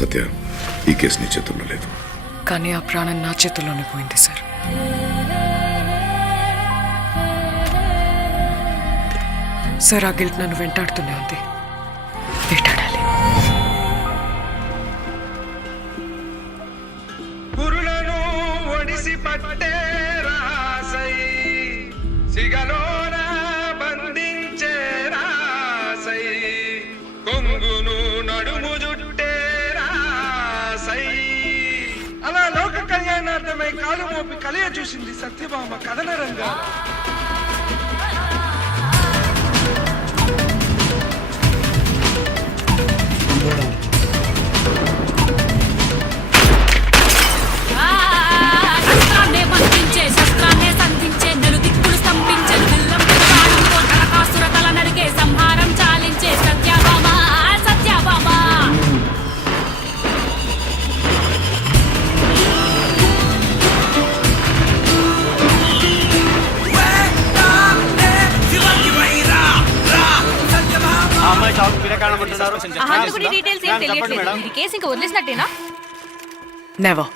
సత్య, ఈ కేసు నీ చేతుల్లో లేదు. కానీ ఆ ప్రాణం నా చేతుల్లోనే పోయింది సార్. సార్, ఆ గిల్ట్ నన్ను వెంటాడుతూనే ఉంది. వేటాడాలి. పురులను ఒడిసి పట్టే రాసై సిగలోన బంధించే రాసై కొంగును నడుము జుట్టే రాసై అలా లోక కళ్యాణార్థమై కాలు మోపి కలియ చూసింది సత్యభామ కథనరంగా. కేసు ఇంకా వదిలేసినట్టేనా? నెవర్.